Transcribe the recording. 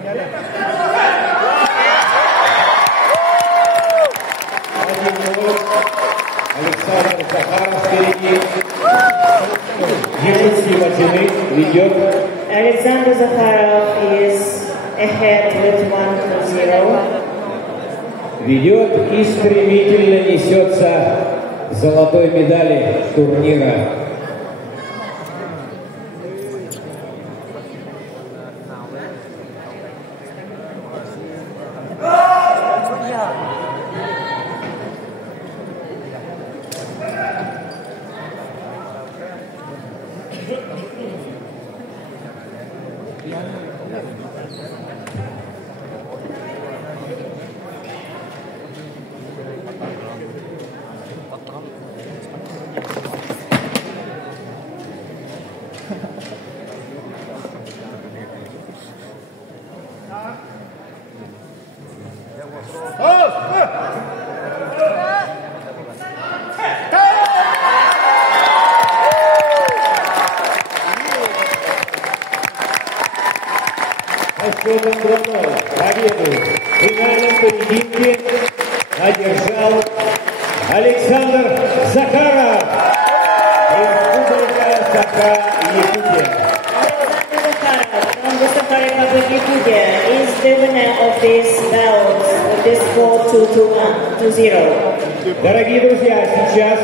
Александр Захаров впереди. Геннадий Матиных ведет. Alexander Zakharov is ahead with 1-0. Ведет и стремительно несется к золотой медали турнира. Счетом 2-0 победу в финальном поединке одержал Александр Захаров из Республики Саха-Якутия. Alexander Zakharov from the Sakha Republic Yakutia is the winner of this bout with this score 2-0. Дорогие друзья, сейчас